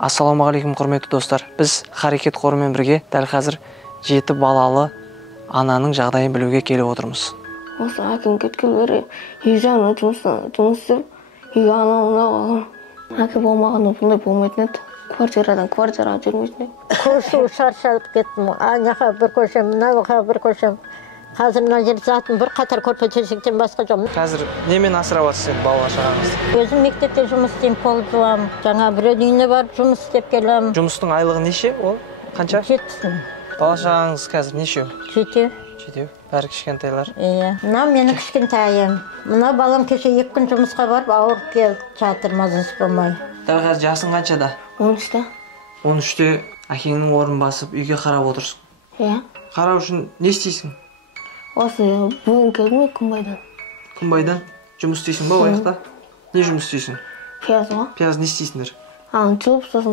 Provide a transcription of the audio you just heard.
Ассалаумағалейкум құрметті достар. Біз Харекет қорымен бірге дәл қазір 7 балалы ананың жағдайын білуге келіп отырмыз. Осы әкем кеткелі үй жағынан жұмыс істеп, үйге анауына алған. Әке болмағанда бұндай болмайтын еді. Квартирадан квартираға жүрмейтін еді. Көшу шаршалып кеттім. Анаға бір көшем, мынауға бір көшем. Қазір мына жер затын бір қатар көрпе-төсектен басқа жоқ. Қазір немен асырап жатсыз енді бала шағаңызды? Өзім мектепте жұмыс істеймін, пол жуамын. Жаңа біреудің үйіне барып жұмыс істеп келемін. Жұмыстың айлығы неше ол? Қанша? 7. Бала шағаңыз қазір неше? 7. 7. Бәрі кішкентайлар. Иә. Мына менің кішкентайым. Мына балам кеше 2 күн жұмысқа барып ауырып келіп жатыр, мазасы болмай. Дәл қазір жасың қаншада? 13-те. 13-те әкеңнің орнын басып үйге қарап отырсың. Иә. Қарау үшін не істейсің? Осы бүгін келдім күнбайдан. Күнбайдан жұмыс істейсің ба ойықта? Не жұмыс істейсің? Пияз ғой. Пияз не істейсіңдер? Жұлып сосын